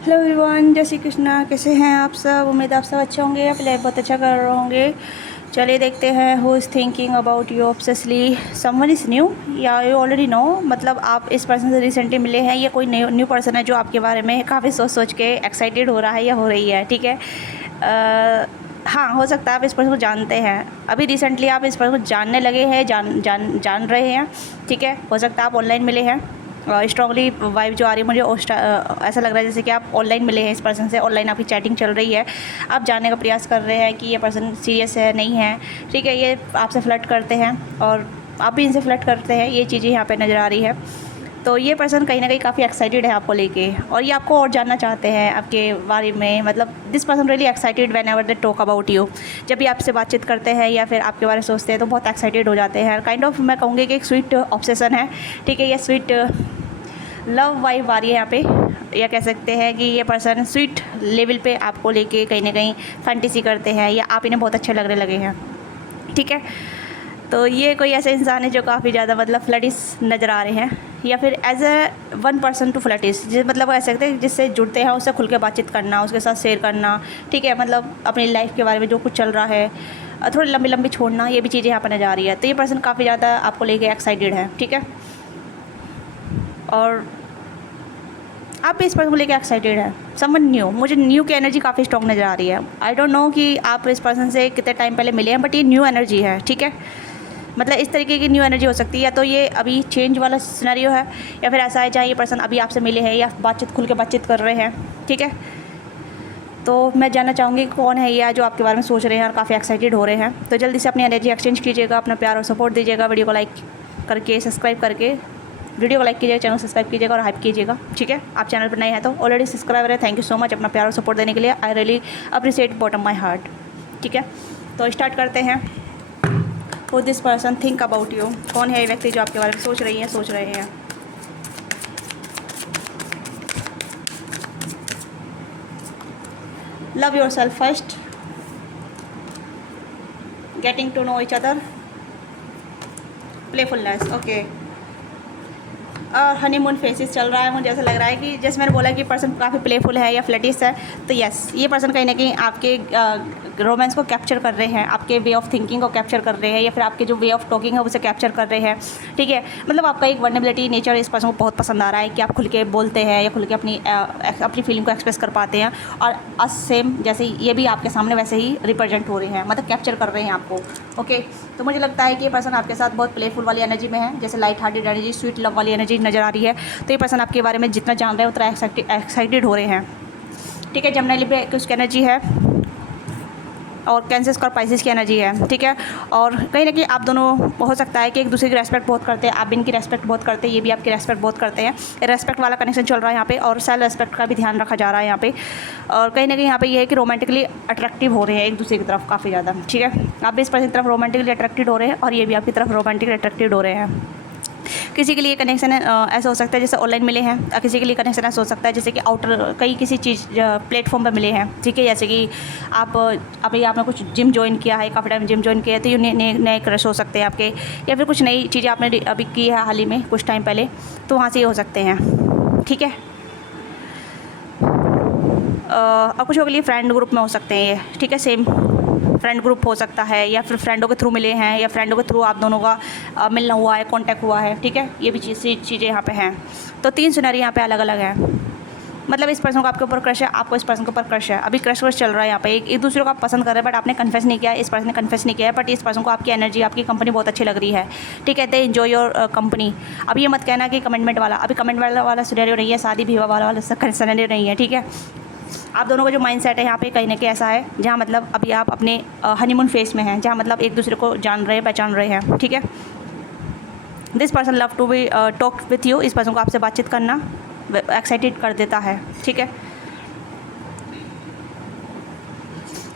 Hello everyone, जय श्री कृष्णा। कैसे हैं आप सब? उम्मीद आप सब अच्छे होंगे, अपनी लाइफ बहुत अच्छा कर रहे होंगे। चलिए देखते हैं who is thinking about you obsessively. Someone is new या यू ऑलरेडी नो, मतलब आप इस पर्सन से रिसेंटली मिले हैं, या कोई न्यू पर्सन है जो आपके बारे में काफ़ी सोच सोच के एक्साइटेड हो रहा है या हो रही है। ठीक है, हाँ, हो सकता है आप इस पर्सन को जानते हैं, अभी रिसेंटली आप इस पर्सन को जानने लगे हैं, जान रहे हैं। ठीक है, हो सकता है आप ऑनलाइन मिले हैं। स्ट्रांगली वाइब जो आ रही है मुझे ऐसा लग रहा है जैसे कि आप ऑनलाइन मिले हैं इस पर्सन से, ऑनलाइन आपकी चैटिंग चल रही है, आप जानने का प्रयास कर रहे हैं कि ये पर्सन सीरियस है नहीं है। ठीक है, ये आपसे फ्लर्ट करते हैं और आप भी इनसे फ्लर्ट करते हैं, ये चीज़ें यहाँ पे नज़र आ रही है। तो ये पर्सन कहीं ना कहीं काफ़ी एक्साइटेड है आपको लेके, और ये आपको और जानना चाहते हैं आपके बारे में। मतलब this person really excited when ever they talk about you. जब भी आपसे बातचीत करते हैं या फिर आपके बारे में सोचते हैं तो बहुत एक्साइटेड हो जाते हैं। काइंड ऑफ मैं कहूँगी कि एक स्वीट ऑब्सेशन है। ठीक है, ये स्वीट लव वाइब आ रही है यहाँ पे, या कह सकते हैं कि ये पर्सन स्वीट लेवल पे आपको लेके कहीं ना कहीं फैंटेसी करते हैं, या आप इन्हें बहुत अच्छे लगने लगे हैं। ठीक है, तो ये कोई ऐसे इंसान है जो काफ़ी ज़्यादा मतलब फ्लटिस नज़र आ रहे हैं, या फिर as a one person to flirts, जिस मतलब कह सकते हैं जिससे जुड़ते हैं उससे खुल के बातचीत करना, उसके साथ शेयर करना। ठीक है, मतलब अपनी लाइफ के बारे में जो कुछ चल रहा है थोड़ी लंबी लंबी छोड़ना, ये भी चीज़ें यहाँ पर नज़र आ रही है। तो ये पर्सन काफ़ी ज़्यादा आपको लेके एक्साइटेड है। ठीक है, और आप भी इस पर्सन को लेकर एक्साइटेड है। समवन न्यू, मुझे न्यू की एनर्जी काफ़ी स्ट्रॉन्ग नज़र आ रही है। आई डोंट नो कि आप इस पर्सन से कितने टाइम पहले मिले हैं, बट ये न्यू एनर्जी है। ठीक है, मतलब इस तरीके की न्यू एनर्जी हो सकती है, या तो ये अभी चेंज वाला सिनेरियो है, या फिर ऐसा है जहाँ ये पर्सन अभी आपसे मिले हैं या बातचीत खुल के बातचीत कर रहे हैं। ठीक है, तो मैं जानना चाहूँगी कौन है ये जो आपके बारे में सोच रहे हैं और काफ़ी एक्साइटेड हो रहे हैं। तो जल्दी से अपनी एनर्जी एक्सचेंज कीजिएगा, अपना प्यार और सपोर्ट दीजिएगा, वीडियो को लाइक करके सब्सक्राइब करके वीडियो को लाइक कीजिएगा, चैनल सब्सक्राइब कीजिएगा और हाइप कीजिएगा। ठीक है, आप चैनल पर नए हैं तो ऑलरेडी सब्सक्राइबर है, थैंक यू सो मच अपना प्यार और सपोर्ट देने के लिए। I really appreciate bottom my heart. ठीक है, तो स्टार्ट करते हैं। Who this person think about you, कौन है ये व्यक्ति जो आपके बारे में सोच रहे हैं। Love yourself first, getting to know each other, playfulness. Okay, और हनीमून फेसेस चल रहा है। मुझे ऐसा लग रहा है कि जैसे मैंने बोला कि पर्सन काफ़ी प्लेफुल है या फ्लटिस है, तो यस, ये पर्सन कहीं ना कहीं आपके रोमांस को कैप्चर कर रहे हैं, आपके वे ऑफ थिंकिंग को कैप्चर कर रहे हैं, या फिर आपके जो वे ऑफ टॉकिंग है उसे कैप्चर कर रहे हैं। ठीक है, मतलब आपका एक वर्नेबिलिटी नेचर इस पर्सन को बहुत पसंद आ रहा है कि आप खुल के बोलते हैं या खुल के अपनी फीलिंग को एक्सप्रेस कर पाते हैं, और अस सेम जैसे ये भी आपके सामने वैसे ही रिप्रेजेंट हो रहे हैं, मतलब कैप्चर कर रहे हैं आपको। ओके, तो मुझे लगता है कि ये पर्सन आपके साथ बहुत प्लेफुल वाली एनर्जी में है, जैसे light hearted energy, sweet love वाली एनर्जी नज़र आ रही है। तो ये पर्सन आपके बारे में जितना जान रहे हैं उतना एक्साइटेड हो रहे हैं। ठीक है, जमनाली पे उसकी एनर्जी है, और कैंसर और पाइसेस की एनर्जी है। ठीक है, और कहीं ना कहीं आप दोनों हो सकता है कि एक दूसरे की रेस्पेक्ट बहुत करते हैं, आप भी इनकी रेस्पेक्ट बहुत करते हैं, ये भी आपकी रेस्पेक्ट बहुत करते हैं। रेस्पेक्ट वाला कनेक्शन चल रहा है यहाँ पे, और सेल्फ रेस्पेक्ट का भी ध्यान रखा जा रहा है यहाँ पे। और कहीं ना कहीं यहाँ पे ये है कि रोमांटिकली अट्रैक्टिव हो रहे हैं एक दूसरे की तरफ काफ़ी ज़्यादा। ठीक है, आप भी इस पर्सन की तरफ रोमांटिकली अट्रैक्टेड हो रहे हैं, और ये भी आपकी तरफ रोमांटिकली अट्रैक्टेड हो रहे हैं। किसी के लिए कनेक्शन ऐसा हो सकता है जैसे ऑनलाइन मिले हैं, किसी के लिए कनेक्शन ऐसा हो सकता है जैसे कि आउटर कहीं किसी चीज़ प्लेटफॉर्म पर मिले हैं। ठीक है, जैसे कि आप अभी आपने कुछ जिम ज्वाइन किया है, काफ़ी टाइम जिम ज्वाइन किया है, तो ये नए क्रश हो सकते हैं आपके, या फिर कुछ नई चीज़ें आपने अभी की है हाल ही में कुछ टाइम पहले, तो वहाँ से ये हो सकते हैं। ठीक है, और कुछ के लिए फ्रेंड ग्रुप में हो सकते हैं ये। ठीक है, सेम फ्रेंड ग्रुप हो सकता है, या फिर फ्रेंडों के थ्रू मिले हैं, या फ्रेंडों के थ्रू आप दोनों का मिलना हुआ है, कांटेक्ट हुआ है। ठीक है, ये भी चीज़ें यहाँ पे हैं। तो 3 सिनेरियो यहाँ पे अलग अलग हैं। मतलब इस पर्सन को आपके ऊपर क्रश है, आपको इस पर्सन के ऊपर क्रश है, अभी क्रश वर्श चल रहा है यहाँ पे, एक दूसरे को आप पसंद कर रहे हैं, बट आपने कन्फेस नहीं किया है, इस पर्सन ने कन्फेस नहीं किया है, बट इस पर्सन को आपकी एनर्जी, आपकी कंपनी बहुत अच्छी लग रही है। ठीक है, दे एंजॉय योर कंपनी। अब ये मत कहना कि कमिटमेंट वाला, अभी कमिटमेंट वाला सिनेरियो नहीं है, शादी विवाह वाला सिनेरियो नहीं है। ठीक है, आप दोनों का जो माइंडसेट है यहाँ पे कहीं ना कहीं ऐसा है जहाँ मतलब अभी आप अपने हनीमून फेस में हैं, जहाँ मतलब एक दूसरे को जान रहे हैं, पहचान रहे हैं। ठीक है, this person love to be talk with you, इस पर्सन को आपसे बातचीत करना एक्साइटेड कर देता है। ठीक है,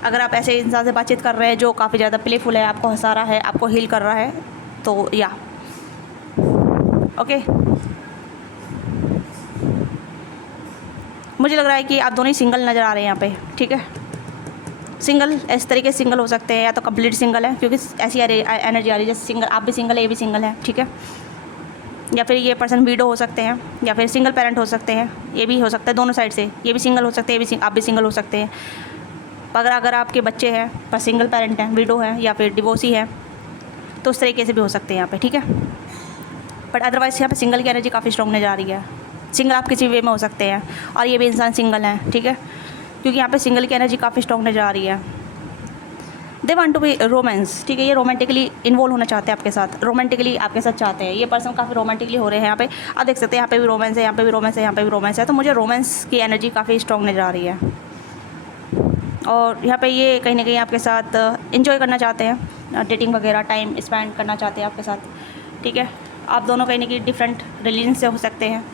अगर आप ऐसे इंसान से बातचीत कर रहे हैं जो काफ़ी ज़्यादा प्लेफुल है, आपको हंसा रहा है, आपको हील कर रहा है, तो या ओके, मुझे लग रहा है कि आप दोनों ही सिंगल नज़र आ रहे हैं यहाँ पे। ठीक है, सिंगल इस तरीके से सिंगल हो सकते हैं, या तो कंप्लीट सिंगल है, क्योंकि ऐसी एनर्जी आ रही है जैसे सिंगल, आप भी सिंगल है, ये भी सिंगल है। ठीक है, या फिर ये पर्सन विडो हो सकते हैं, या फिर सिंगल पेरेंट हो सकते हैं, ये भी हो सकता है दोनों साइड से, ये भी सिंगल हो सकते हैं, आप भी सिंगल हो सकते हैं। अगर आपके बच्चे हैं पर सिंगल पेरेंट हैं, विडो हैं या फिर डिवोर्सी है, तो उस तरीके से भी हो सकते हैं यहाँ पे, ठीक है। बट अदरवाइज़ यहाँ पे सिंगल की एनर्जी काफ़ी स्ट्रॉन्ग नज़र आ रही है। सिंगल आप किसी वे में हो सकते हैं और ये भी इंसान सिंगल है, ठीक है, क्योंकि यहाँ पे सिंगल की एनर्जी काफ़ी स्ट्रॉन्ग नज़र आ रही है। They want to be romance, ठीक है, ये रोमांटिकली इन्वॉल्व होना चाहते हैं आपके साथ, रोमांटिकली आपके साथ चाहते हैं। ये पर्सन काफ़ी रोमांटिकली हो रहे हैं यहाँ पे, आप देख सकते हैं यहाँ पे भी रोमांस है, यहाँ पे भी रोमांस है, यहाँ पे भी रोमांस है। तो मुझे रोमांस की एनर्जी काफ़ी स्ट्रॉन्ग नज़र आ रही है और यहाँ पे ये कहीं ना कहीं आपके साथ एंजॉय करना चाहते हैं, डेटिंग वगैरह टाइम स्पेंड करना चाहते हैं आपके साथ, ठीक है। आप दोनों कहीं ना कहीं डिफरेंट रिलीजन से हो सकते हैं,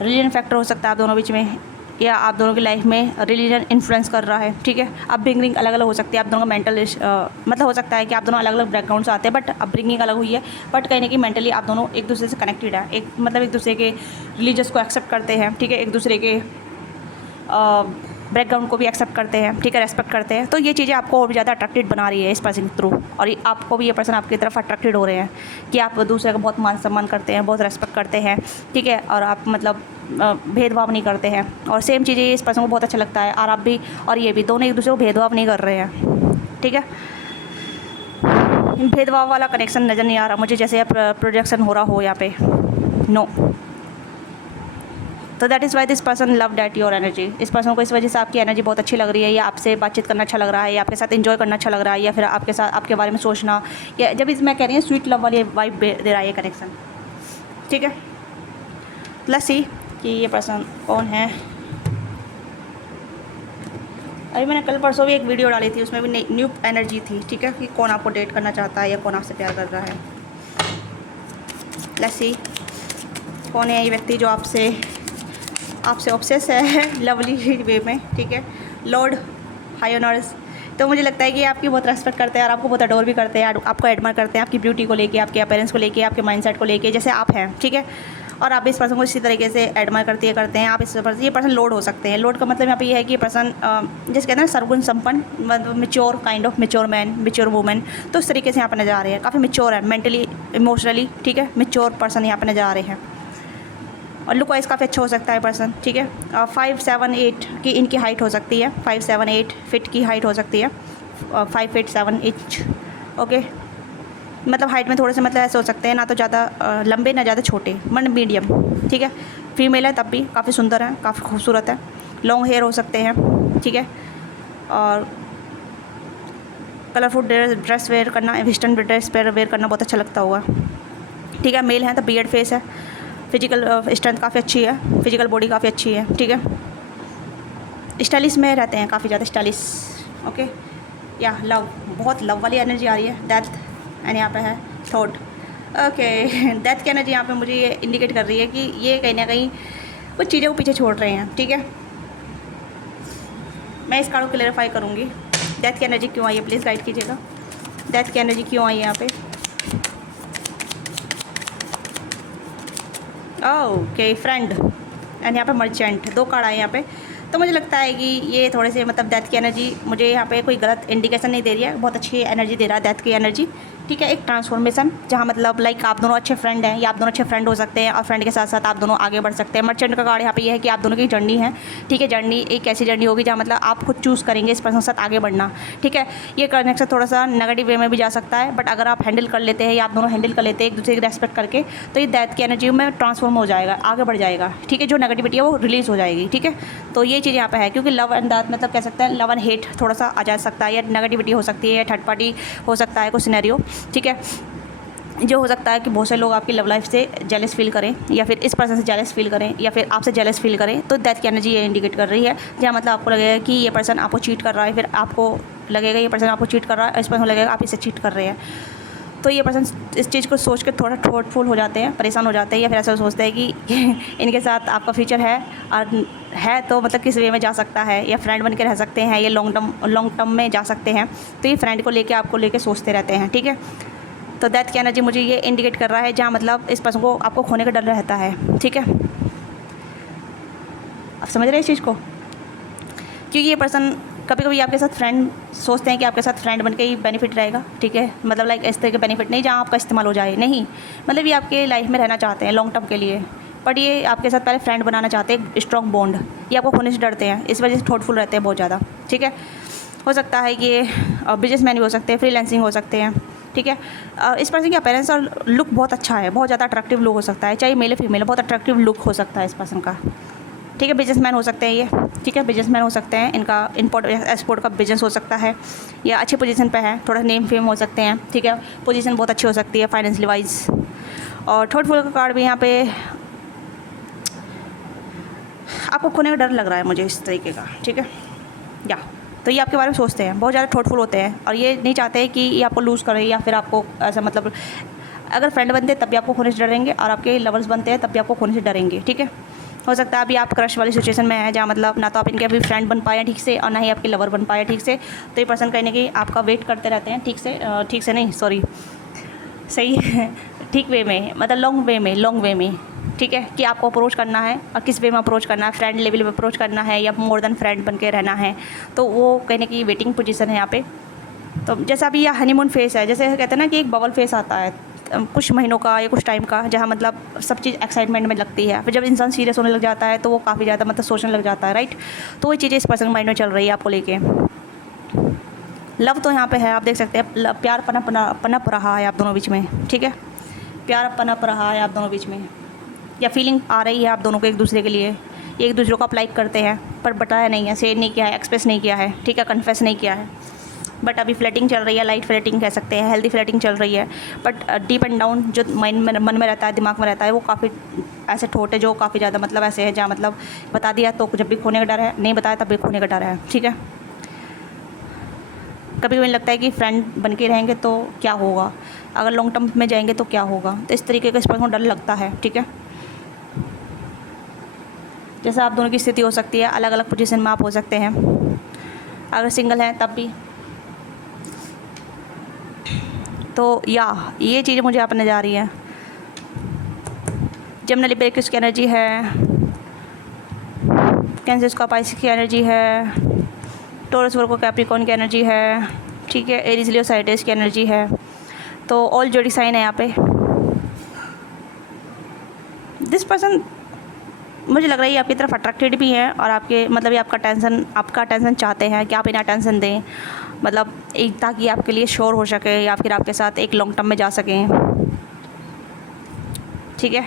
रिलीजन फैक्टर हो सकता है आप दोनों बीच में, या आप दोनों की लाइफ में रिलीजन इन्फ्लुएंस कर रहा है, ठीक है। अपब्रिंगिंग अलग अलग हो सकती है आप दोनों का, मेंटल मतलब हो सकता है कि आप दोनों अलग अलग बैकग्राउंड से आते हैं, बट अपब्रिंगिंग अलग हुई है, बट कहीं ना कहीं मेंटली आप दोनों एक दूसरे से कनेक्टेड है, एक मतलब एक दूसरे के रिलीजियस को एक्सेप्ट करते हैं, ठीक है, एक दूसरे के बैकग्राउंड को भी एक्सेप्ट करते हैं, ठीक है, रेस्पेक्ट करते हैं। तो ये चीज़ें आपको और भी ज़्यादा अट्रैक्टेड बना रही है इस पर्सन के थ्रू, और आपको भी ये पर्सन आपकी तरफ अट्रैक्टेड हो रहे हैं कि आप दूसरे का बहुत मान सम्मान करते हैं, बहुत रेस्पेक्ट करते हैं, ठीक है, और आप मतलब भेदभाव नहीं करते हैं। और सेम चीज़ें इस पर्सन को बहुत अच्छा लगता है, और आप भी और ये भी दोनों एक दूसरे को भेदभाव नहीं कर रहे हैं, ठीक है। भेदभाव वाला कनेक्शन नज़र नहीं आ रहा मुझे, जैसे प्रोजेक्शन हो रहा हो यहाँ पे, नो। तो that is why this person love that your energy. इस पर्सन को इस वजह से आपकी एनर्जी बहुत अच्छी लग रही है, या आपसे बातचीत करना अच्छा लग रहा है, या आपके साथ एंजॉय करना अच्छा लग रहा है, या फिर आपके साथ आपके बारे में सोचना, या जब इस मैं कह रही हूँ स्वीट लव वाली वाइब दे रहा है ये कनेक्शन, ठीक है। लेट्स सी कि ये पर्सन कौन है। अभी मैंने कल परसों भी एक वीडियो डाली थी, उसमें भी न्यू एनर्जी थी, ठीक है, कि कौन आपको डेट करना चाहता है या कौन आपसे प्यार कर रहा है। लेट्स सी कौन है ये व्यक्ति जो आपसे ऑब्सेस है लवली वे में, ठीक है। लॉर्ड हाई ऑनर्स, तो मुझे लगता है कि आपकी बहुत रेस्पेक्ट करते हैं और आपको बहुत अडोर भी करते हैं, आपको एडमायर करते हैं, आपकी ब्यूटी को लेके, आपके अपीयरेंस को लेके, आपके माइंडसेट को लेके, जैसे आप हैं, ठीक है। और आप इस पर्सन को इसी तरीके से एडमायर करते हैं। आप इस पर्सन, ये पर्सन लॉर्ड हो सकते हैं। लॉर्ड का मतलब यहाँ पे ये है कि ये पर्सन जैसे कहते हैं ना सर्वगुण संपन्न, मतलब mature kind of mature man, mature women, तो इस तरीके से यहाँ पर नजर आ रहे हैं। काफ़ी मेच्योर है मेंटली इमोशनली, ठीक है, मेच्योर पर्सन यहाँ पर नजर आ रहे हैं। और लुक वाइज काफ़ी अच्छा हो सकता है पर्सन, ठीक है। 5'7'8" की इनकी हाइट हो सकती है, 5'7'8" फीट की हाइट हो सकती है, 5 फीट 7 इंच, ओके। मतलब हाइट में थोड़े से मतलब ऐसे हो सकते हैं, ना तो ज़्यादा लंबे ना ज़्यादा छोटे, मतलब मीडियम, ठीक है। फीमेल है तब भी काफ़ी सुंदर है, काफ़ी खूबसूरत है। लॉन्ग हेयर हो सकते हैं, ठीक है। और कलरफुल ड्रेस वेयर करना, वेस्टर्न ड्रेस वेयर करना बहुत अच्छा लगता होगा, ठीक है। मेल है तो बियर्ड फेस है, फिजिकल स्ट्रेंथ काफ़ी अच्छी है, फिजिकल बॉडी काफ़ी अच्छी है, ठीक है। स्टाइलिश में रहते हैं, काफ़ी ज़्यादा स्टाइलिश, ओके। या लव, बहुत लव वाली एनर्जी आ रही है। डेथ एंड यहाँ पे है थॉट, ओके। डेथ की एनर्जी यहाँ पे मुझे ये इंडिकेट कर रही है कि ये कहीं ना कहीं कुछ चीज़ें को पीछे छोड़ रहे हैं, ठीक है। मैं इस कार्ड को क्लेरिफाई करूँगी, डेथ की एनर्जी क्यों आई है, प्लीज़ गाइड कीजिएगा। डेथ की एनर्जी क्यों आई है यहाँ पे, ओके। फ्रेंड एंड यहाँ पे मर्चेंट, 2 कार्ड आए यहाँ पे। तो मुझे लगता है कि ये थोड़े से मतलब डेथ की एनर्जी मुझे यहाँ पे कोई गलत इंडिकेशन नहीं दे रही है, बहुत अच्छी एनर्जी दे रहा है डेथ की एनर्जी, ठीक है। एक ट्रांसफॉर्मेशन जहाँ मतलब लाइक आप दोनों अच्छे फ्रेंड हैं, या आप दोनों अच्छे फ्रेंड हो सकते हैं, और फ्रेंड के साथ साथ आप दोनों आगे बढ़ सकते हैं। मर्चेंट का कार्ड यहाँ पे ये है कि आप दोनों की जर्नी है, ठीक है। जर्नी एक ऐसी जर्नी होगी जहाँ मतलब आप खुद चूज़ करेंगे इस पर्सन के साथ आगे बढ़ना, ठीक है। ये कनेक्शन थोड़ा सा नेगेटिव वे में भी जा सकता है, बट अगर आप हैंडल कर लेते हैं, या आप दोनों हैंडल कर लेते हैं एक दूसरे की रेस्पेक्ट करके, तो ये डेथ की एनर्जी में ट्रांसफॉर्म हो जाएगा, आगे बढ़ जाएगा, ठीक है। जो नेगेटिविटी है वो रिलीज़ हो जाएगी, ठीक है। तो ये चीज़ यहाँ पे है, क्योंकि लव एंड डेथ मतलब कह सकते हैं लव एंड हेट थोड़ा सा आ जा सकता है, या नेगेटिविटी हो सकती है, या थर्ड पार्टी हो सकता है कुछ सिनेरियो, ठीक है। जो हो सकता है कि बहुत से लोग आपकी लव लाइफ से जेलस फील करें, या फिर इस पर्सन से जेलस फील करें, या फिर आपसे जेलस फील करें। तो डेथ की एनर्जी ये इंडिकेट कर रही है, जहाँ मतलब आपको लगेगा कि ये पर्सन आपको चीट कर रहा है, फिर आपको लगेगा ये पर्सन आपको चीट कर रहा है, इस पर्सन को लगेगा आप इसे चीट कर रहे हैं। तो ये पर्सन इस चीज़ को सोच के थोड़ा थॉटफुल हो जाते हैं, परेशान हो जाते हैं, या फिर ऐसा सोचते हैं कि इनके साथ आपका फ्यूचर है, और है तो मतलब किस वे में जा सकता है, या फ्रेंड बन के रह सकते हैं, ये लॉन्ग टर्म में जा सकते हैं। तो ये फ्रेंड को लेके आपको लेके सोचते रहते हैं, ठीक है। तो डेथ की एनर्जी मुझे ये इंडिकेट कर रहा है, जहाँ मतलब इस पर्सन को आपको खोने का डर रहता है, ठीक है। आप समझ रहे हैं इस चीज़ को, क्योंकि ये पर्सन कभी कभी आपके साथ फ्रेंड सोचते हैं कि आपके साथ फ्रेंड बन के ही बेनिफिट रहेगा, ठीक है, मतलब लाइक इस तरह के बेनिफिट नहीं जहाँ आपका इस्तेमाल हो जाए, नहीं, मतलब ये आपके लाइफ में रहना चाहते हैं लॉन्ग टर्म के लिए, बट ये आपके साथ पहले फ्रेंड बनाना चाहते हैं, एक स्ट्रॉन्ग बॉन्ड। ये आपको खोने से डरते हैं, इस वजह से थॉटफुल रहते हैं बहुत ज़्यादा, ठीक है। हो सकता है कि बिजनेसमैन भी हो सकते हैं, फ्रीलांसिंग हो सकते हैं, ठीक है। इस पर्सन की अपीयरेंस और लुक बहुत अच्छा है, बहुत ज़्यादा अट्रैक्टिव लुक हो सकता है, चाहे मेल फीमेल, बहुत अट्रैक्टिव लुक हो सकता है इस पर्सन का, ठीक है। बिजनेसमैन हो सकते हैं ये, ठीक है, बिजनेसमैन हो सकते हैं, इनका इंपोर्ट एक्सपोर्ट का बिजनेस हो सकता है, या अच्छी पोजीशन पे है, थोड़ा नेम फेम हो सकते हैं, ठीक है, पोजीशन बहुत अच्छी हो सकती है फाइनेंशियल वाइज। और थॉटफुल का कार्ड भी यहाँ पे आपको खोने का डर लग रहा है मुझे इस तरीके का, ठीक है, या तो ये आपके बारे में सोचते हैं, बहुत ज़्यादा थॉटफुल होते हैं, और ये नहीं चाहते कि ये आपको लूज़ करे, या फिर आपको ऐसा, मतलब अगर फ्रेंड बनते हैं तब भी आपको खोने से डरेंगे, और आपके लवर्स बनते हैं तब भी आपको खोने से डरेंगे, ठीक है। हो सकता है अभी आप क्रश वाली सिचुएशन में हैं, जहाँ मतलब ना तो आप इनके अभी फ्रेंड बन पाए ठीक से, और ना ही आपके लवर बन पाए ठीक से, तो ये पर्सन कहीं ना कहीं आपका वेट करते रहते हैं, ठीक से नहीं, सॉरी, सही है, ठीक वे में, मतलब लॉन्ग वे में, ठीक है, कि आपको अप्रोच करना है, और किस वे में अप्रोच करना है, फ्रेंड लेवल में अप्रोच करना है या मोर देन फ्रेंड बन के रहना है, तो वो कहीं ना कहीं वेटिंग पोजीशन है यहाँ पे। तो जैसा अभी यह हनीमून फेस है, जैसे कहते हैं ना कि एक बबल फेस आता है कुछ महीनों का या कुछ टाइम का, जहाँ मतलब सब चीज़ एक्साइटमेंट में लगती है, फिर जब इंसान सीरियस होने लग जाता है तो वो काफ़ी ज़्यादा मतलब सोचने लग जाता है, राइट। तो वही चीज़ें इस पर्सन माइंड में चल रही है आपको लेके। लव तो यहाँ पे है, आप देख सकते हैं प्यार पनप रहा है आप दोनों बीच में, ठीक है, प्यार पनप रहा है आप दोनों बीच में, या फीलिंग आ रही है आप दोनों को एक दूसरे के लिए, एक दूसरे को आप लाइक करते हैं, पर बताया नहीं है, शेयर नहीं किया है, एक्सप्रेस नहीं किया है, ठीक है, कन्फेस नहीं किया है, बट अभी फ्लर्टिंग चल रही है, लाइट फ्लर्टिंग कह सकते हैं, हेल्दी फ्लर्टिंग चल रही है, बट डीप एंड डाउन जो मन में रहता है, दिमाग में रहता है, वो काफ़ी ऐसे ठोट है जो काफ़ी ज़्यादा मतलब ऐसे है, जहाँ मतलब बता दिया तो जब भी खोने का डर है, नहीं बताया तब भी खोने का डर है, ठीक है। कभी कभी लगता है कि फ्रेंड बन के रहेंगे तो क्या होगा, अगर लॉन्ग टर्म में जाएंगे तो क्या होगा, तो इस तरीके का इस पर्सन को डर लगता है, ठीक है। जैसा आप दोनों की स्थिति हो सकती है, अलग अलग पोजीशन में आप हो सकते हैं, अगर सिंगल हैं तब भी। तो या ये चीज़ें मुझे आप नज़र आ रही है। जमुना लिब्रे की एनर्जी है, कैंसर का पाइसिस की एनर्जी है, टॉरस वर्गो कैप्रिकॉर्न की एनर्जी है, ठीक है, एरीज लियो साइटस की एनर्जी है। तो ऑल जोड़ी साइन है यहाँ पे। दिस पर्सन मुझे लग रहा है ये आपकी तरफ अट्रैक्टेड भी है, और आपके मतलब ये आपका अटेंशन चाहते हैं कि आप इन्हें अटेंशन दें, मतलब एक ताकि आपके लिए श्योर हो सके, या फिर आपके साथ एक लॉन्ग टर्म में जा सकें, ठीक है।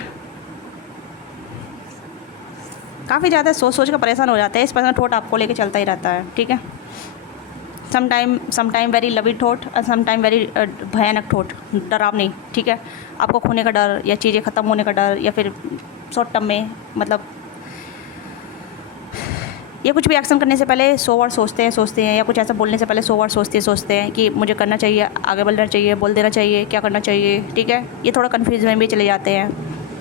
काफ़ी ज़्यादा सोच कर परेशान हो जाते हैं, इस पर्सन थॉट आपको लेके चलता ही रहता है, ठीक है। समटाइम वेरी लवी थॉट, और समटाइम वेरी भयानक थॉट, डरावनी, ठीक है, आपको खोने का डर, या चीज़ें ख़त्म होने का डर, या फिर शॉर्ट टर्म में मतलब ये कुछ भी एक्शन करने से पहले 100 बार सोचते हैं, या कुछ ऐसा बोलने से पहले 100 बार सोचते हैं कि मुझे करना चाहिए, आगे बढ़ना चाहिए, बोल देना चाहिए, क्या करना चाहिए, ठीक है। ये थोड़ा कन्फ्यूज में भी चले जाते हैं,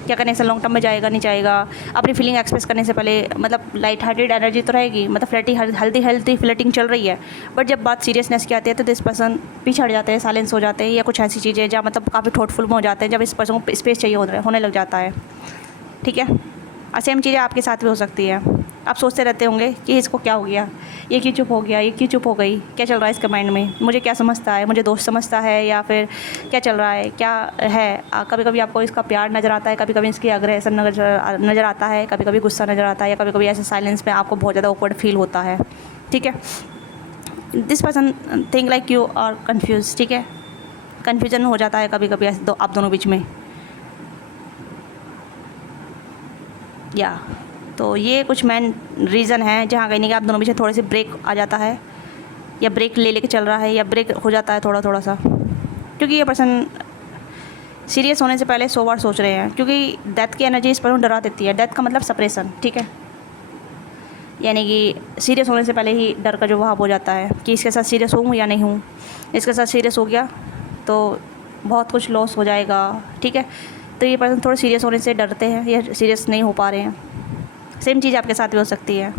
क्या करने से लॉन्ग टर्म में जाएगा नहीं जाएगा। अपनी फीलिंग एक्सप्रेस करने से पहले मतलब लाइट हार्टेड एनर्जी तो रहेगी, मतलब हेल्दी फ्लर्टिंग चल रही है, बट जब बात सीरियसनेस की आती है तो दिस पर्सन पीछे हट जाते हैं, साइलेंस हो जाते हैं, या कुछ ऐसी चीज़ें जहाँ मतलब काफ़ी थॉटफुल में हो जाते हैं, जब इस पर्सन को स्पेस चाहिए होने लग जाता है, ठीक है। और सेम चीज़ें आपके साथ भी हो सकती है, आप सोचते रहते होंगे कि इसको क्या हो गया, ये क्यों चुप हो गया, ये क्यों चुप हो गई, क्या चल रहा है इसके माइंड में, मुझे क्या समझता है, मुझे दोस्त समझता है, या फिर क्या चल रहा है, क्या है। कभी कभी आपको इसका प्यार नज़र आता है, कभी कभी इसकी अग्रेसन नज़र आता है, कभी कभी गुस्सा नज़र आता है, या कभी कभी ऐसे साइलेंस में आपको बहुत ज़्यादा ऑकवर्ड फील होता है, ठीक है। This person think like you are confuse, ठीक है, कन्फ्यूजन हो जाता है कभी कभी आप दोनों बीच में, या तो ये कुछ मेन रीज़न है जहाँ कहीं नहीं कि आप दोनों बीच में थोड़े से ब्रेक आ जाता है, या ब्रेक लेके चल रहा है, या ब्रेक हो जाता है थोड़ा सा, क्योंकि ये पर्सन सीरियस होने से पहले 100 बार सोच रहे हैं, क्योंकि डेथ की एनर्जी इस पर डरा देती है। डेथ का मतलब सेपरेशन, ठीक है, यानी कि सीरियस होने से पहले ही डर का जो भाव हो जाता है कि इसके साथ सीरियस हूँ या नहीं हूँ, इसके साथ सीरियस हो गया तो बहुत कुछ लॉस हो जाएगा, ठीक है। तो ये पर्सन थोड़े सीरियस होने से डरते हैं, या सीरियस नहीं हो पा रहे हैं। सेम चीज़ आपके साथ भी हो सकती है।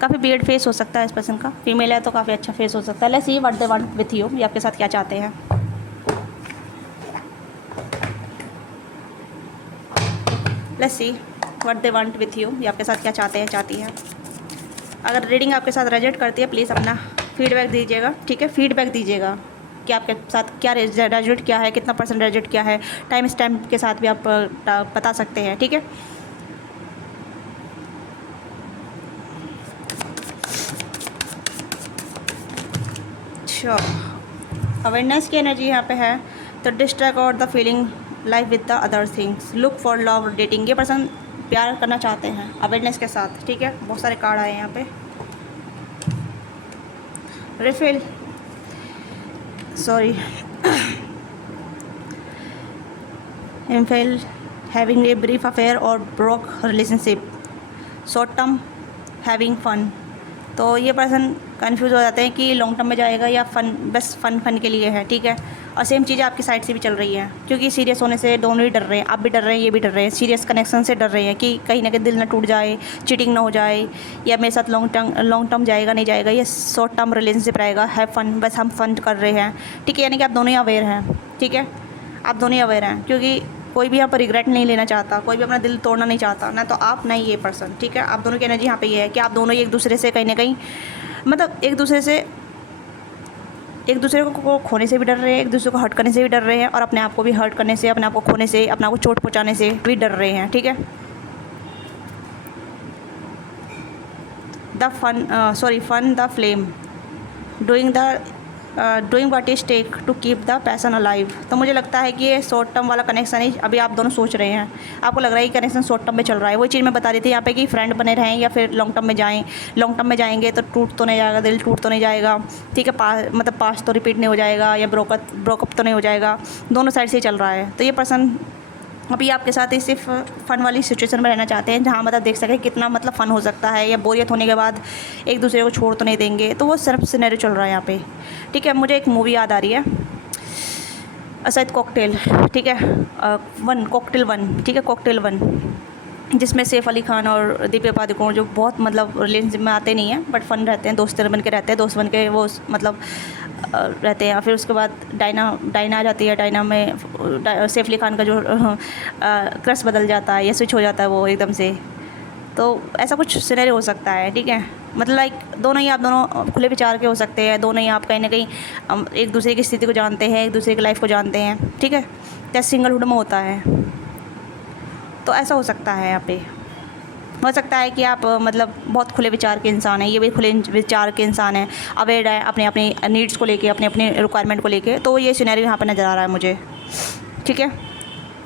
काफ़ी बियर्ड फेस हो सकता है इस पर्सन का, फीमेल है तो काफ़ी अच्छा फेस हो सकता है। Let's see what they want with you, ये आपके साथ क्या चाहते हैं। Let's see what they want with you, ये आपके साथ क्या चाहते हैं चाहती हैं। अगर रीडिंग आपके साथ रेजोनेट करती है प्लीज़ अपना फीडबैक दीजिएगा, ठीक है, फीडबैक दीजिएगा कि आपके साथ क्या रेजोनेट क्या है, कितना परसेंट रेजोनेट क्या है, टाइम स्टैम्प के साथ भी आप बता सकते हैं, ठीक है। अच्छा, अवेयरनेस की एनर्जी यहाँ पे है, तो डिस्ट्रैक्ट और the feeling life with the other things, look for love dating, ये पर्सन प्यार करना चाहते हैं अवेयरनेस के साथ, ठीक है। बहुत सारे कार्ड आए हैं यहाँ पे। रिफिल, सॉरी, इनफेल, हैविंग ए ब्रीफ अफेयर और broke relationship, short term, having fun. तो ये पर्सन कंफ्यूज हो जाते हैं कि लॉन्ग टर्म में जाएगा या फ़न, बस फ़न के लिए है, ठीक है। और सेम चीज़ें आपकी साइड से भी चल रही हैं, क्योंकि सीरियस होने से दोनों ही डर रहे हैं, आप भी डर रहे हैं, ये भी डर रहे हैं, सीरियस कनेक्शन से डर रहे हैं कि कहीं ना कहीं दिल ना टूट जाए, चीटिंग ना हो जाए, या मेरे साथ लॉन्ग टर्म जाएगा नहीं जाएगा, या शॉर्ट टर्म रिलेशनशिप रहेगा, है फ़न, बस हम फ़न कर रहे हैं, ठीक है। यानी कि आप दोनों ही अवेयर हैं, ठीक है, आप दोनों ही अवेयर हैं, क्योंकि कोई भी यहाँ पर रिग्रेट नहीं लेना चाहता, कोई भी अपना दिल तोड़ना नहीं चाहता, ना तो आप ना ही ये पर्सन, ठीक है। आप दोनों की एनर्जी यहाँ पे ये है कि आप दोनों ही एक दूसरे से कहीं ना कहीं, मतलब एक दूसरे को खोने से भी डर रहे हैं, एक दूसरे को हर्ट करने से भी डर रहे हैं, और अपने आप को भी हर्ट करने से, अपने आप को खोने से, अपने आप को चोट पहुँचाने से भी डर रहे हैं, ठीक है। Fan the flame, doing what is take to keep the passion alive. तो मुझे लगता है कि ये शॉर्ट टर्म वाला कनेक्शन ही अभी आप दोनों सोच रहे हैं, आपको लग रहा है कि कनेक्शन शॉर्ट टर्म में चल रहा है। वही चीज़ मैं बता रही थी यहाँ पे कि फ्रेंड बने रहें या फिर लॉन्ग टर्म में जाएं। लॉन्ग टर्म में जाएंगे तो टूट तो नहीं जाएगा, दिल टूट तो नहीं जाएगा, ठीक है, मतलब पास्ट तो रिपीट नहीं हो जाएगा, या ब्रोकअप तो नहीं हो जाएगा, दोनों साइड से ही चल रहा है। तो ये पर्सन अभी आपके साथ ही सिर्फ फ़न वाली सिचुएशन में रहना चाहते हैं, जहाँ मतलब देख सकें कितना मतलब फ़न हो सकता है, या बोरियत होने के बाद एक दूसरे को छोड़ तो नहीं देंगे। तो वो सिर्फ सिनेरियो चल रहा है यहाँ पे, ठीक है। मुझे एक मूवी याद आ रही है, शायद कॉकटेल, ठीक है, कॉकटेल वन, ठीक है, कॉकटेल वन, जिसमें सैफ अली खान और दीपिका पादुकोण, जो बहुत मतलब रिलेशनशिप में आते नहीं हैं बट फ़न रहते हैं, दोस्त बन के रहते हैं, दोस्त बन के वो मतलब रहते हैं। फिर उसके बाद डायना आ जाती है, डायना में सैफ अली खान का जो क्रश बदल जाता है या स्विच हो जाता है वो एकदम से। तो ऐसा कुछ सिनेरियो हो सकता है, ठीक है। मतलब लाइक दोनों ही आप दोनों खुले विचार के हो सकते हैं, दोनों ही आप कहीं ना कहीं एक दूसरे की स्थिति को जानते हैं, एक दूसरे की लाइफ को जानते हैं, ठीक है, जैसे सिंगलहुड में होता है। तो ऐसा हो सकता है यहाँ पे, हो सकता है कि आप मतलब बहुत खुले विचार के इंसान हैं, ये भी खुले विचार के इंसान हैं, अवेयर है अपने अपनी नीड्स को लेके, अपने अपने रिक्वायरमेंट को लेके। तो ये सिनेरियो यहाँ पे नज़र आ रहा है मुझे, ठीक है।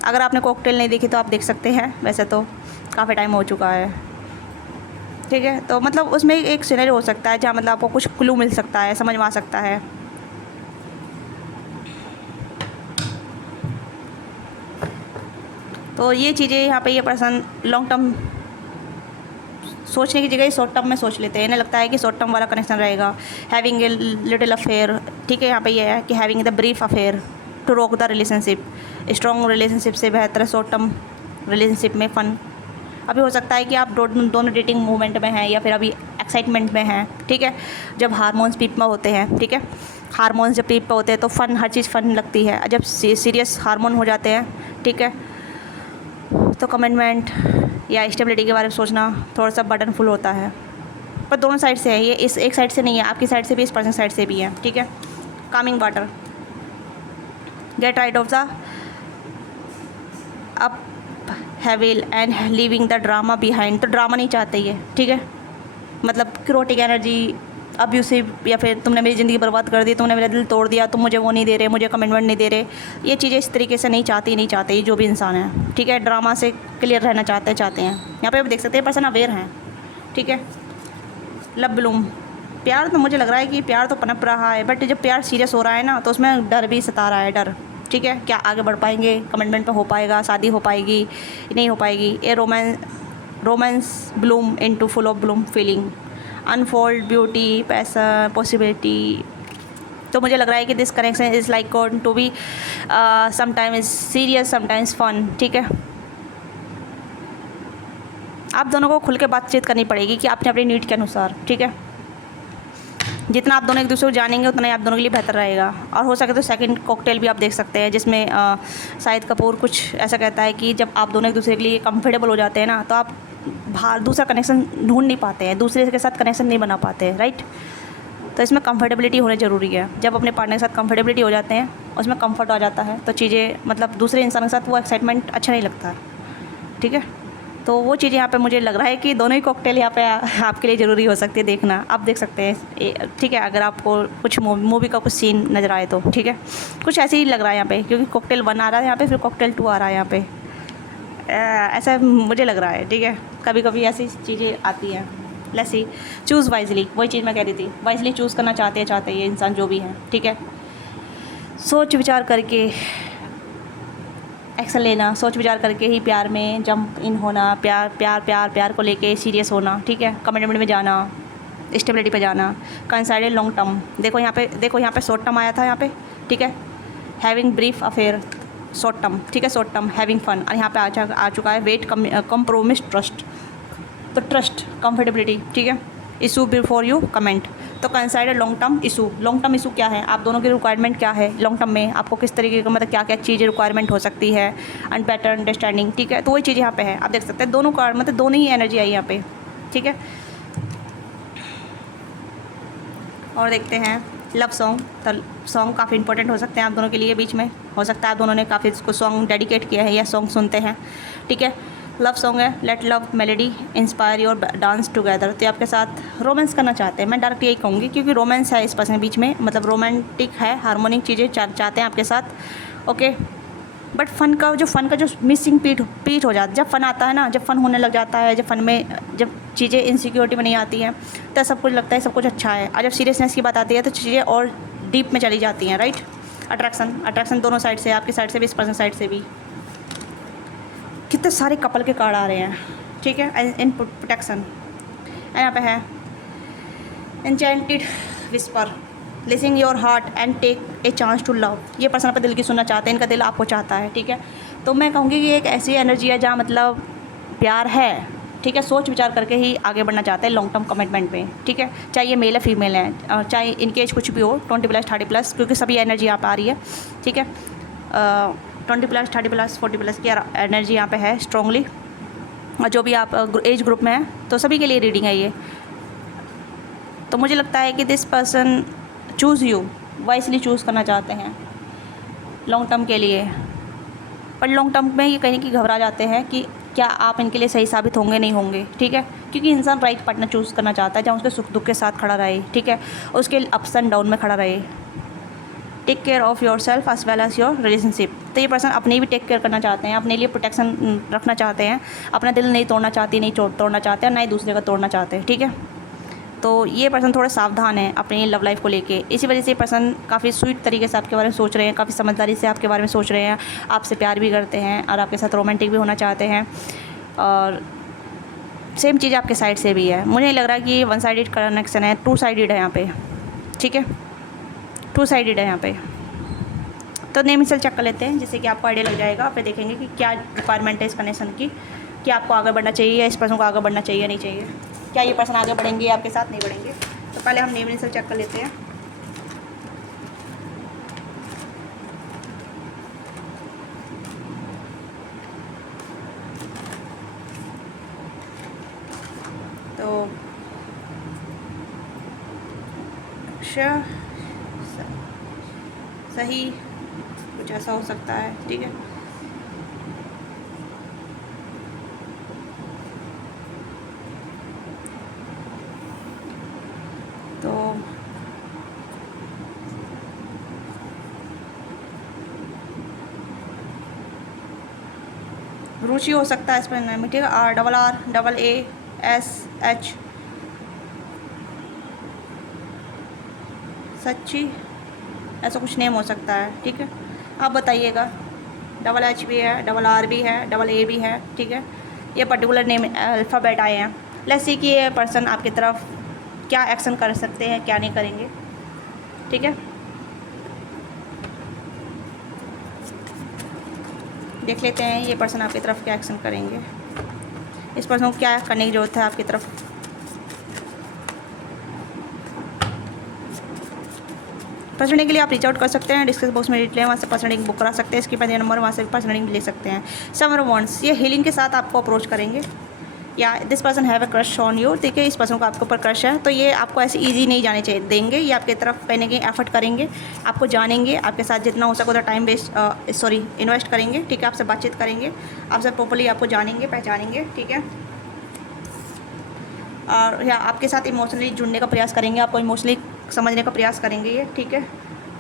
अगर आपने कॉकटेल नहीं देखी तो आप देख सकते हैं, वैसे तो काफ़ी टाइम हो चुका है, ठीक है। तो मतलब उसमें एक सिनेरियो हो सकता है जहाँ मतलब आपको कुछ क्लू मिल सकता है, समझ में आ सकता है। तो ये चीज़ें यहाँ पे ये पर्सन लॉन्ग टर्म सोचने की जगह शॉर्ट टर्म में सोच लेते हैं, इन्हें लगता है कि शॉर्ट टर्म वाला कनेक्शन रहेगा। हैविंग ए लिटिल अफेयर, ठीक है, यहाँ पे ये है कि having the brief affair to rock the relationship, strong relationship से बेहतर है शॉर्ट टर्म रिलेशनशिप में फ़न। अभी हो सकता है कि आप दोनों डेटिंग मूवमेंट में हैं या फिर अभी एक्साइटमेंट में हैं, ठीक है, जब हार्मोन्स पीक में होते हैं, ठीक है, हार्मोन्स जब पीक पे होते हैं तो फ़न, हर चीज़ फ़न लगती है। जब सीरियस हार्मोन हो जाते हैं, ठीक है, तो कमिटमेंट या स्टेबिलिटी के बारे में सोचना थोड़ा सा बर्डनफुल होता है। पर दोनों साइड से है ये, इस एक साइड से नहीं है, आपकी साइड से भी, इस पर्सन साइड से भी है, ठीक है। Calming water, get rid of the upheaval and leaving the drama behind. तो ड्रामा नहीं चाहते ये, ठीक है, मतलब क्रोटिक एनर्जी, अब्यूसिव, या फिर तुमने मेरी ज़िंदगी बर्बाद कर दी, तुमने मेरा दिल तोड़ दिया, तुम मुझे वो नहीं दे रहे, मुझे कमिटमेंट नहीं दे रहे, ये चीज़ें इस तरीके से नहीं चाहते जो भी इंसान है, ठीक है। ड्रामा से क्लियर रहना चाहते हैं। यहाँ पे आप देख सकते हैं पर्सन अवेयर हैं, ठीक है। लव ब्लूम, प्यार तो मुझे लग रहा है कि प्यार तो पनप रहा है, बट जब प्यार सीरियस हो रहा है ना तो उसमें डर भी सता रहा है, डर, ठीक है, क्या आगे बढ़ पाएंगे, कमिटमेंट पे हो पाएगा, शादी हो पाएगी नहीं हो पाएगी। ये romance bloom into full of bloom feeling, unfold beauty, पैसा, पॉसिबिलिटी। तो मुझे लग रहा है कि this connection is like going to be sometimes serious, sometimes fun, ठीक है। आप दोनों को खुल के बातचीत करनी पड़ेगी कि आपने अपनी नीड के अनुसार, ठीक है। जितना आप दोनों एक दूसरे को जानेंगे उतना ही आप दोनों के लिए बेहतर रहेगा। और हो सके तो सेकंड कॉकटेल भी आप देख सकते हैं, जिसमें शाहिद कपूर कुछ ऐसा कहता है कि जब आप दोनों एक दूसरे के लिए कंफर्टेबल हो जाते हैं ना, तो आप बाहर दूसरा कनेक्शन ढूंढ नहीं पाते हैं, दूसरे के साथ कनेक्शन नहीं बना पाते हैं, राइट। तो इसमें कंफर्टेबिलिटी होना ज़रूरी है। जब अपने पार्टनर के साथ कंफर्टेबिलिटी हो जाते हैं, उसमें कंफर्ट आ जाता है, तो चीज़ें मतलब दूसरे इंसान के साथ वो एक्साइटमेंट अच्छा नहीं लगता, ठीक है। तो वो चीज़ यहाँ पे मुझे लग रहा है कि दोनों ही कॉकटेल यहाँ पे आपके लिए ज़रूरी हो सकती है देखना। आप देख सकते हैं, ठीक है, अगर आपको कुछ मूवी का कुछ सीन नज़र आए तो, ठीक है। कुछ ऐसे ही लग रहा है यहाँ पे, क्योंकि कॉकटेल 1 आ रहा है यहाँ पे, फिर कॉकटेल 2 आ रहा है यहाँ पे, ऐसा मुझे लग रहा है, ठीक है। कभी कभी ऐसी चीज़ें आती हैं। लेट्स सी, चूज़ वाइजली, वही चीज़ मैं कह रही थी, वाइजली चूज़ करना चाहते हैं ये इंसान जो भी है, ठीक है। सोच विचार करके एक्शन लेना, सोच विचार करके ही प्यार में जंप इन होना, प्यार को लेके सीरियस होना, ठीक है। कमिटमेंट में जाना, स्टेबिलिटी पे जाना, कंसाइडेड लॉन्ग टर्म। देखो यहाँ पे शॉर्ट टर्म आया था यहाँ पे, ठीक है। Having brief affair, short term, ठीक है, शॉर्ट टर्म हैविंग फन। और यहाँ पे आ चुका है वेट, कम्प्रोमिस, ट्रस्ट। तो ट्रस्ट, कंफर्टेबिलिटी, ठीक है। Issue before you comment. तो consider long term issue. Long term issue क्या है, आप दोनों की रिक्वायरमेंट क्या है लॉन्ग टर्म में, आपको किस तरीके का मतलब क्या क्या चीज़ें रिक्वायरमेंट हो सकती है, एंड बेटर अंडरस्टैंडिंग, ठीक है। तो वही चीज़ यहाँ पे है, आप देख सकते हैं दोनों का मतलब दोनों ही एनर्जी आई यहाँ पे, ठीक है। और देखते हैं लव सॉन्ग। तो सॉन्ग काफ़ी इंपॉर्टेंट हो सकते हैं आप दोनों के लिए, बीच में हो सकता है आप दोनों ने काफ़ी इसको सॉन्ग डेडिकेट किया है या सॉन्ग सुनते हैं, ठीक है। लव सॉन्ग है, let love melody inspire your dance together. तो ये आपके साथ रोमांस करना चाहते हैं, मैं डायरेक्ट यही कहूँगी, क्योंकि रोमांस है इस पर्सन के बीच में, मतलब रोमांटिक है, हार्मोनिक चीज़ें चाहते हैं आपके साथ, ओके। बट फ़न का जो मिसिंग पीट हो जाता है, जब फ़न आता है ना, जब फ़न होने लग जाता है, जब फ़न में जब चीज़ें इनसिक्योरिटी में नहीं आती हैं, तो सब कुछ लगता है सब कुछ अच्छा है। और जब सीरियसनेस की बात आती है तो चीज़ें और डीप में चली जाती हैं, राइट। अट्रैक्शन दोनों साइड से, आपकी साइड से भी, इस पर्सन साइड से भी। कितने सारे कपल के कार्ड आ रहे हैं, ठीक है। इन प्रोटेक्शन यहाँ पे है enchanted whisper, listening your heart and take a chance to love. ये पर्सन अपने दिल की सुनना चाहते हैं, इनका दिल आपको चाहता है, ठीक है। तो मैं कहूँगी कि एक ऐसी एनर्जी है जहाँ मतलब प्यार है, ठीक है। सोच विचार करके ही आगे बढ़ना चाहते हैं लॉन्ग टर्म कमिटमेंट में, ठीक है। चाहे ये मेल है फीमेल है, और चाहे इनके एज कुछ भी हो, 20+, 30+, क्योंकि सभी एनर्जी यहाँ पर आ रही है, ठीक है। 20+, 30+, 40+ की एनर्जी यहाँ पे है स्ट्रांगली। और जो भी आप एज ग्रुप में हैं, तो सभी के लिए रीडिंग है ये। तो मुझे लगता है कि this person choose you, wisely choose करना चाहते हैं लॉन्ग टर्म के लिए। पर लॉन्ग टर्म में ये कहीं कि घबरा जाते हैं कि क्या आप इनके लिए सही साबित होंगे नहीं होंगे, ठीक है। क्योंकि इंसान राइट पार्टनर चूज़ करना चाहता है जहाँ उसके सुख दुख के साथ खड़ा रहे, ठीक है, उसके अप्स एंड डाउन में खड़ा रहे। Take care of yourself as well as your relationship. तो ये पर्सन अपने भी टेक केयर करना चाहते हैं, अपने लिए प्रोटेक्शन रखना चाहते हैं, अपना दिल नहीं तोड़ना चाहते, नहीं तोड़ना चाहते हैं, ना ही दूसरे का तोड़ना चाहते हैं, ठीक है। तो ये पर्सन थोड़े सावधान है अपनी लव लाइफ को लेके। इसी वजह से ये पर्सन काफ़ी स्वीट तरीके से आपके बारे में सोच रहे हैं, काफ़ी समझदारी से आपके बारे में सोच रहे हैं, आपसे प्यार भी करते हैं और आपके साथ रोमांटिक भी होना चाहते हैं। और सेम चीज़ आपके साइड से भी है। मुझे नहीं लग रहा कि वन साइडेड कनेक्शन है, 2 साइडेड है यहाँ पे, ठीक है, 2 साइडेड है यहाँ पे। तो नेम इंसल चेक कर लेते हैं, जिससे कि आपको आइडिया लग जाएगा। आप देखेंगे कि क्या रिक्वायरमेंट है इस कनेक्शन की, कि आपको आगे बढ़ना चाहिए या इस पर्सन को आगे बढ़ना चाहिए नहीं चाहिए, क्या ये पर्सन आगे बढ़ेंगे या आपके साथ नहीं बढ़ेंगे। तो पहले हम नेम इंसल चेक कर लेते हैं। तो अच्छा, सही कुछ ऐसा हो सकता है, ठीक है। तो रुचि हो सकता है इस पर नाम, ठीक है। RRRASH, सच्ची, ऐसा कुछ नेम हो सकता है, ठीक है। आप बताइएगा। HH भी है, RR भी है, AA भी है, ठीक है। ये पर्टिकुलर नेम अल्फ़ाबेट आए हैं। लेट्स सी कि ये पर्सन आपकी तरफ क्या एक्शन कर सकते हैं, क्या नहीं करेंगे, ठीक है। देख लेते हैं ये पर्सन आपकी तरफ क्या एक्शन करेंगे, इस पर्सन को क्या करने की ज़रूरत है आपकी तरफ। पर्सनल के लिए आप रीच आउट कर सकते हैं, डिस्क्रिप्शन बॉक्स में डिटेल है, वहाँ से पर्सनल बुक करा सकते हैं, इसके बाद नंबर वहाँ से पर्सनल ले सकते हैं। समर वॉन्ट्स, ये हीलिंग के साथ आपको अप्रोच करेंगे, या this person have a crush on you, ठीक है, इस पर्सन को आपके ऊपर क्रश है, तो ये आपको ऐसे इजी नहीं जाने चाहिए देंगे, ये आपकी तरफ कहीं ना कहीं एफर्ट करेंगे, आपको जानेंगे, आपके साथ जितना हो सके उतना टाइम इन्वेस्ट करेंगे, ठीक है, आपसे बातचीत करेंगे, आपसे प्रॉपर्ली आपको जानेंगे, पहचानेंगे, ठीक है, और या आपके साथ इमोशनली जुड़ने का प्रयास करेंगे, आपको इमोशनली समझने का प्रयास करेंगे ये, ठीक है,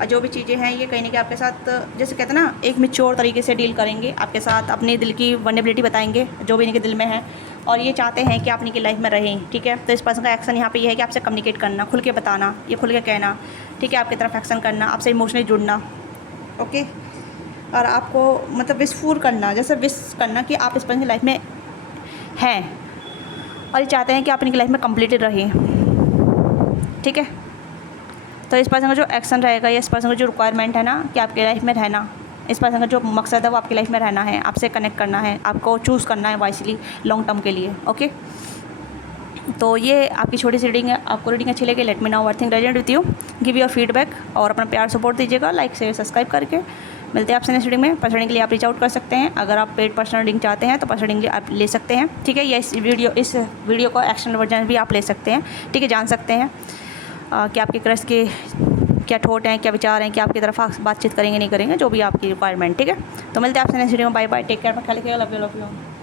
और जो भी चीज़ें हैं ये कहीं ना कहीं आपके साथ, जैसे कहते हैं ना, एक मैच्योर तरीके से डील करेंगे, आपके साथ अपने दिल की वल्नरेबिलिटी बताएंगे जो भी इनके दिल में है, और ये चाहते हैं कि आप इनकी लाइफ में रहें, ठीक है। तो इस पर्सन का एक्शन यहाँ पे ये है कि आपसे कम्युनिकेट करना, खुल के बताना, ये खुल के कहना, ठीक है, आपकी तरफ एक्शन करना, आपसे इमोशनली जुड़ना, ओके, और आपको मतलब विशफुल करना, जैसे विश करना कि आप इस पर्सन की लाइफ में हैं, और ये चाहते हैं कि आप इनकी लाइफ में कंप्लीटेड रहें, ठीक है। तो इस पर्सन का जो एक्शन रहेगा, या इस पर्सन का जो रिक्वायरमेंट है ना कि आपकी लाइफ में रहना, इस पर्सन का जो मकसद है वो आपकी लाइफ में रहना है, आपसे कनेक्ट करना है, आपको चूज़ करना है वाइसली लॉन्ग टर्म के लिए, ओके। तो ये आपकी छोटी सी रीडिंग है, आपको रीडिंग अच्छी लगी let me know what think resonate with you, give your feedback और अपना प्यार सपोर्ट दीजिएगा, लाइक शेयर सब्सक्राइब करके। मिलते हैं आपसे नेक्स्ट रीडिंग में। पर्सनल के लिए आप रीच आउट कर सकते हैं, अगर आप पेड पर्सनल रीडिंग चाहते हैं तो पर्सनल रीडिंग आप ले सकते हैं, ठीक है, या इस वीडियो को एक्शन वर्जन भी आप ले सकते हैं, ठीक है, जान सकते हैं कि आपके क्रश के क्या थॉट हैं, क्या विचार हैं, कि आपकी तरफ बातचीत करेंगे नहीं करेंगे, जो भी आपकी रिक्वायरमेंट, ठीक है। तो मिलते हैं आपसे नेक्स्ट वीडियो में, बाय बाय, टेक केयर, ख्याल रखिएगा, लव यू।